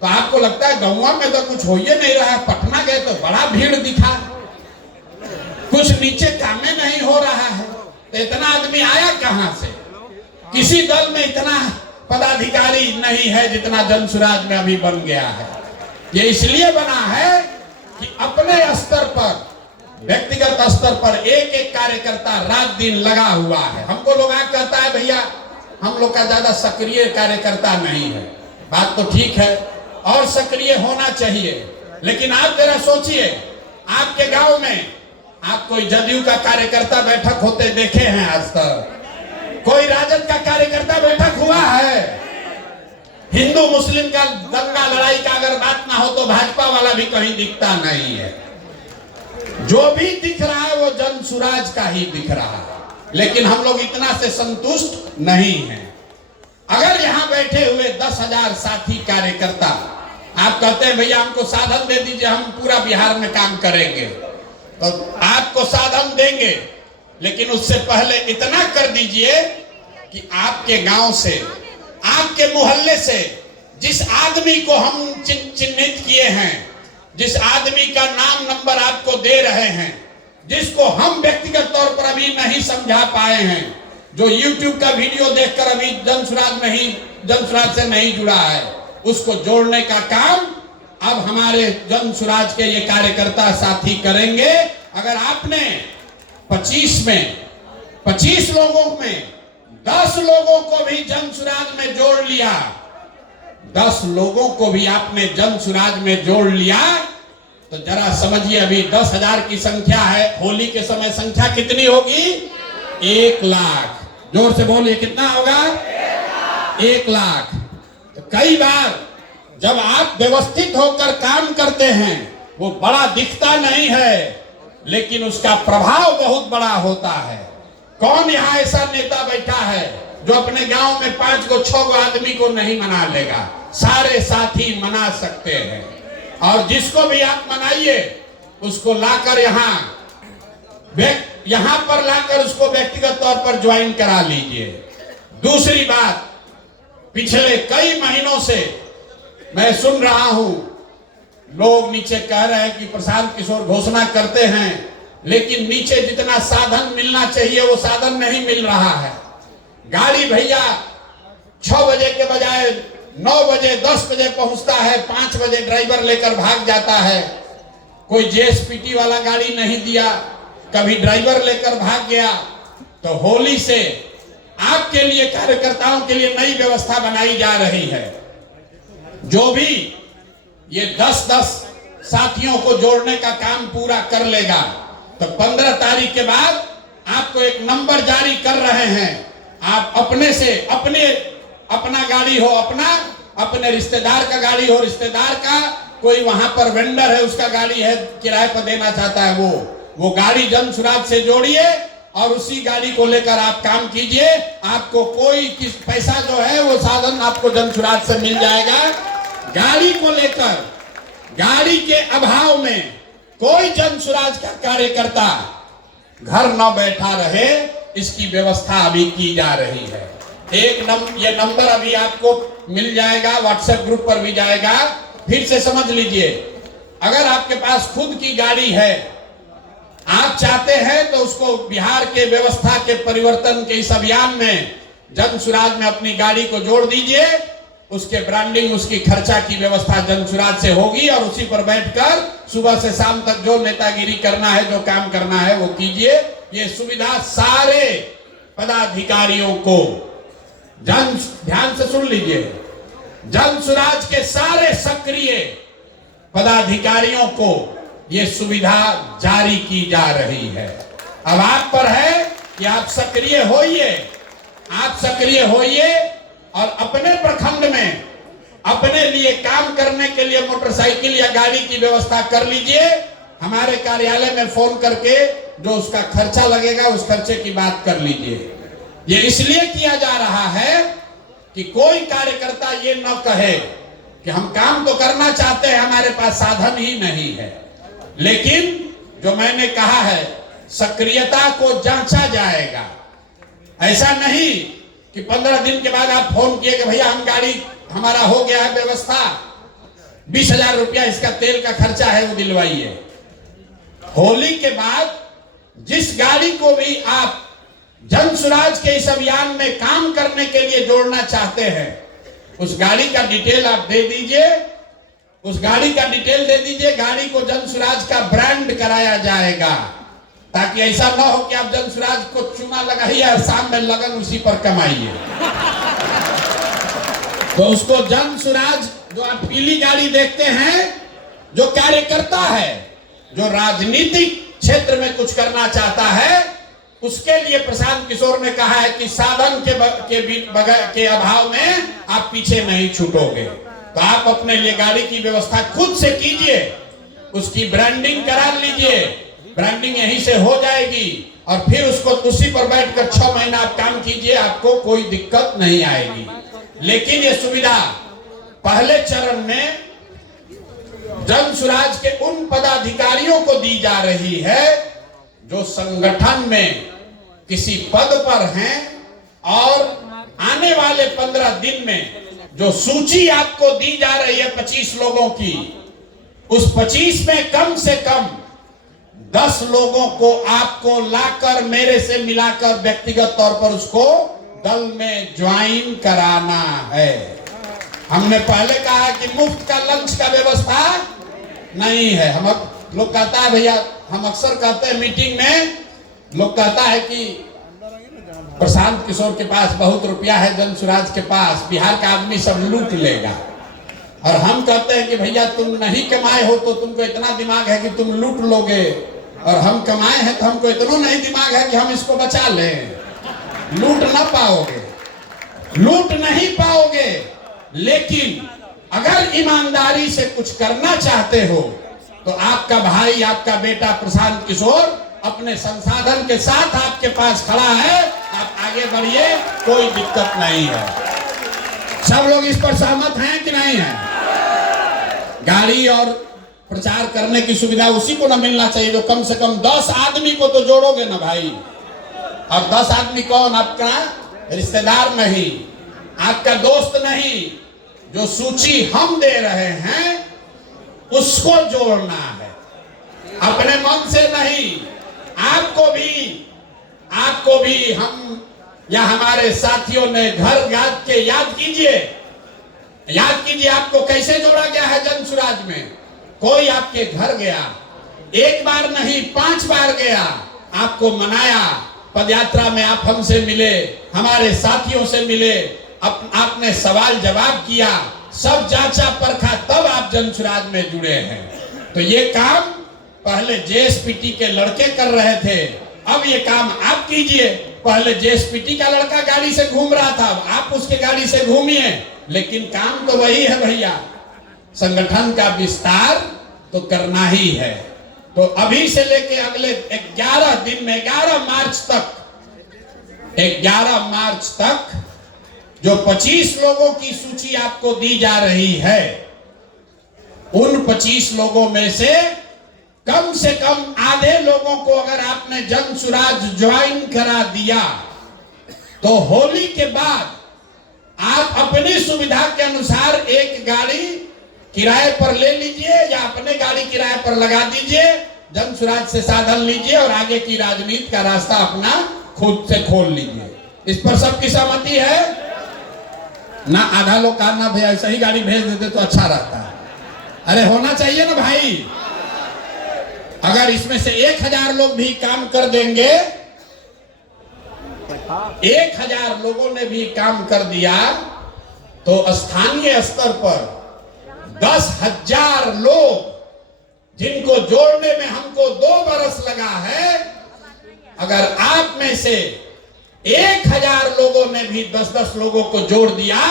तो आपको लगता है गौवा में तो कुछ हो ही नहीं रहा है, पटना गए तो बड़ा भीड़ दिखा, कुछ नीचे कामें नहीं हो रहा है, तो इतना आदमी आया कहां से? किसी दल में इतना पदाधिकारी नहीं है जितना जनसुराज में अभी बन गया है। ये इसलिए बना है कि अपने स्तर पर, व्यक्तिगत स्तर पर एक एक कार्यकर्ता रात दिन लगा हुआ है। हमको लोग कहता है भैया हम लोग का ज्यादा सक्रिय कार्यकर्ता नहीं है, बात तो ठीक है और सक्रिय होना चाहिए, लेकिन आप जरा सोचिए, आपके गांव में आप कोई जदयू का कार्यकर्ता बैठक होते देखे हैं आज तक? कोई राजद का कार्यकर्ता बैठक हुआ है? हिंदू मुस्लिम का दंगा लड़ाई का अगर बात ना हो तो भाजपा वाला भी कहीं दिखता नहीं है। जो भी दिख रहा है वो जनसुराज का ही दिख रहा है, लेकिन हम लोग इतना से संतुष्ट नहीं हैं। अगर यहाँ बैठे हुए 10,000 साथी कार्यकर्ता आप कहते हैं भैया हमको साधन दे दीजिए, हम पूरा बिहार में काम करेंगे, तो आपको साधन देंगे, लेकिन उससे पहले इतना कर दीजिए कि आपके गांव से, आपके मोहल्ले से जिस आदमी को हम चिन्हित किए हैं, जिस आदमी का नाम नंबर आपको दे रहे हैं, जिसको हम व्यक्तिगत तौर पर अभी नहीं समझा पाए हैं, जो YouTube का वीडियो देखकर अभी जनसुराज से नहीं जुड़ा है, उसको जोड़ने का काम अब हमारे जनसुराज के ये कार्यकर्ता साथी करेंगे। अगर आपने 25 लोगों में 10 लोगों को भी जनसुराज में जोड़ लिया, 10 लोगों को भी आपने जनसुराज में जोड़ लिया, तो जरा समझिए अभी 10,000 की संख्या है, होली के समय संख्या कितनी होगी? 1 लाख। जोर से बोलिए, कितना होगा? 1 लाख। तो कई बार जब आप व्यवस्थित होकर काम करते हैं वो बड़ा दिखता नहीं है, लेकिन उसका प्रभाव बहुत बड़ा होता है। कौन यहाँ ऐसा नेता बैठा है जो अपने गांव में 5 को 6 को आदमी को नहीं मना लेगा? सारे साथी मना सकते हैं, और जिसको भी आप मनाइए उसको लाकर यहाँ पर लाकर उसको व्यक्तिगत तौर पर ज्वाइन करा लीजिए। दूसरी बात, पिछले कई महीनों से मैं सुन रहा हूं, लोग नीचे कह रहे हैं कि प्रशांत किशोर घोषणा करते हैं, लेकिन नीचे जितना साधन मिलना चाहिए वो साधन नहीं मिल रहा है। गाड़ी भैया 6 बजे के बजाय 9 बजे 10 बजे पहुंचता है, 5 बजे ड्राइवर लेकर भाग जाता है। कोई जेएसपीटी वाला गाड़ी नहीं दिया, कभी ड्राइवर लेकर भाग गया। तो होली से आपके लिए, कार्यकर्ताओं के लिए नई व्यवस्था बनाई जा रही है। जो भी ये 10-10 साथियों को जोड़ने का काम पूरा कर लेगा तो 15 तारीख के बाद आपको एक नंबर जारी कर रहे हैं। आप अपने से अपना गाड़ी हो अपने रिश्तेदार का गाड़ी हो रिश्तेदार का, कोई वहां पर वेंडर है उसका गाड़ी है किराए पर देना चाहता है, वो गाड़ी जनसुराज से जोड़िए और उसी गाड़ी को लेकर आप काम कीजिए। आपको कोई पैसा जो है वो साधन आपको जनसुराज से मिल जाएगा। गाड़ी को लेकर, गाड़ी के अभाव में कोई जनसुराज का कार्यकर्ता घर न बैठा रहे, इसकी व्यवस्था अभी की जा रही है। ये नंबर अभी आपको मिल जाएगा, व्हाट्सएप ग्रुप पर भी जाएगा। फिर से समझ लीजिए, अगर आपके पास खुद की गाड़ी है, आप चाहते हैं तो उसको बिहार के व्यवस्था के परिवर्तन के इस अभियान में जनसुराज में अपनी गाड़ी को जोड़ दीजिए। उसके ब्रांडिंग, उसकी खर्चा की व्यवस्था जनसुराज से होगी और उसी पर बैठकर सुबह से शाम तक जो नेतागिरी करना है, जो काम करना है वो कीजिए। ये सुविधा सारे पदाधिकारियों को, ध्यान से सुन लीजिए, जनसुराज के सारे सक्रिय पदाधिकारियों को ये सुविधा जारी की जा रही है। अब आप पर है कि आप सक्रिय होइए और अपने प्रखंड में अपने लिए काम करने के लिए मोटरसाइकिल या गाड़ी की व्यवस्था कर लीजिए। हमारे कार्यालय में फोन करके जो उसका खर्चा लगेगा उस खर्चे की बात कर लीजिए। ये इसलिए किया जा रहा है कि कोई कार्यकर्ता ये न कहे कि हम काम तो करना चाहते हैं, हमारे पास साधन ही नहीं है। लेकिन जो मैंने कहा है, सक्रियता को जांचा जाएगा। ऐसा नहीं कि 15 दिन के बाद आप फोन किए कि भैया हम गाड़ी, हमारा हो गया है व्यवस्था, 20,000 रुपया इसका तेल का खर्चा है वो दिलवाइए। होली के बाद जिस गाड़ी को भी आप जन सुराज के इस अभियान में काम करने के लिए जोड़ना चाहते हैं, उस गाड़ी का डिटेल आप दे दीजिए, उस गाड़ी का डिटेल दे दीजिए। गाड़ी को जन सुराज का ब्रांड कराया जाएगा, ताकि ऐसा ना हो कि आप जन सुराज को चूना लगाइए और शाम में लगन उसी पर कमाइए। तो उसको जन सुराज, जो आप पीली गाड़ी देखते हैं, जो कार्यकर्ता है, जो राजनीतिक क्षेत्र में कुछ करना चाहता है, उसके लिए प्रशांत किशोर ने कहा है कि साधन के अभाव में आप पीछे नहीं छूटोगे। तो आप अपने लिए गाड़ी की व्यवस्था खुद से कीजिए, उसकी ब्रांडिंग करा लीजिए, ब्रांडिंग यहीं से हो जाएगी और फिर उसको उसी पर बैठकर 6 महीना आप काम कीजिए, आपको कोई दिक्कत नहीं आएगी। लेकिन ये सुविधा पहले चरण में जन सुराज के उन पदाधिकारियों को दी जा रही है जो संगठन में किसी पद पर हैं, और आने वाले 15 दिन में जो सूची आपको दी जा रही है 25 लोगों की, उस 25 में कम से कम 10 लोगों को आपको लाकर मेरे से मिलाकर व्यक्तिगत तौर पर उसको दल में ज्वाइन कराना है। हमने पहले कहा है कि मुफ्त का लंच का व्यवस्था नहीं है। हम लोग कहता है भैया, हम अक्सर कहते हैं मीटिंग में, लोग कहता है कि प्रशांत किशोर के पास बहुत रुपया है, जन सुराज के पास बिहार का आदमी सब लूट लेगा। और हम कहते हैं कि भैया तुम नहीं कमाए हो तो तुमको इतना दिमाग है कि तुम लूट लोगे, और हम कमाए हैं तो हमको इतना नहीं दिमाग है कि हम इसको बचा लें। लूट ना पाओगे, लूट नहीं पाओगे, लेकिन अगर ईमानदारी से कुछ करना चाहते हो तो आपका भाई, आपका बेटा प्रशांत किशोर अपने संसाधन के साथ आपके पास खड़ा है। आप आगे बढ़िए, कोई दिक्कत नहीं है। सब लोग इस पर सहमत हैं कि नहीं है? गाड़ी और प्रचार करने की सुविधा उसी को ना मिलना चाहिए जो कम से कम 10 आदमी को तो जोड़ोगे ना भाई। और 10 आदमी कौन? आपका रिश्तेदार नहीं, आपका दोस्त नहीं, जो सूची हम दे रहे हैं उसको जोड़ना है, अपने मन से नहीं। आपको भी हम या हमारे साथियों ने घर याद कीजिए आपको कैसे जोड़ा गया है जन सुराज में। कोई आपके घर गया, एक बार नहीं 5 बार गया, आपको मनाया, पदयात्रा में आप हमसे मिले, हमारे साथियों से मिले, आपने सवाल जवाब किया, सब जांचा परखा, तब आप जन सुराज में जुड़े हैं। तो ये काम पहले जेएसपीटी के लड़के कर रहे थे, अब ये काम आप कीजिए। पहले जेएसपीटी का लड़का गाड़ी से घूम रहा था, आप उसके गाड़ी से घूमिए, लेकिन काम तो वही है भैया, संगठन का विस्तार तो करना ही है। तो अभी से लेके अगले 11 दिन में 11 मार्च तक जो 25 लोगों की सूची आपको दी जा रही है, उन 25 लोगों में से कम आधे लोगों को अगर आपने जन सुराज ज्वाइन करा दिया तो होली के बाद आप अपनी सुविधा के अनुसार एक गाड़ी किराए पर ले लीजिए या अपने गाड़ी किराए पर लगा दीजिए, जन सुराज से साधन लीजिए और आगे की राजनीति का रास्ता अपना खुद से खोल लीजिए। इस पर सबकी सहमति है ना? आधा लोग कहा ना भैया ऐसा ही गाड़ी भेज देते तो अच्छा रहता। अरे होना चाहिए ना भाई। अगर इसमें से 1000 लोग भी काम कर देंगे, 1000 लोगों ने भी काम कर दिया, तो स्थानीय स्तर पर 10,000 लोग जिनको जोड़ने में हमको 2 बरस लगा है, अगर आप में से 1000 लोगों ने भी 10-10 लोगों को जोड़ दिया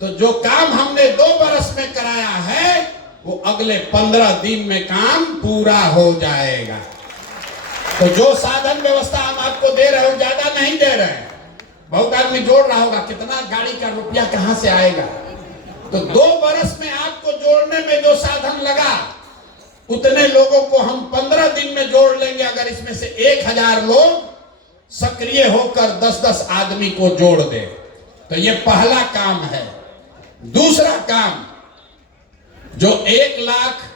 तो जो काम हमने 2 बरस में कराया है वो अगले 15 दिन में काम पूरा हो जाएगा। तो जो साधन व्यवस्था हम आपको दे रहे हो, ज्यादा नहीं दे रहे हैं। बहुत आदमी जोड़ रहा होगा, कितना गाड़ी का रुपया कहां से आएगा? तो 2 बरस में आपको जोड़ने में जो साधन लगा, उतने लोगों को हम 15 दिन में जोड़ लेंगे। अगर इसमें से 1000 लोग सक्रिय होकर 10-10 आदमी को जोड़ दे, तो ये पहला काम है। दूसरा काम, जो 1 लाख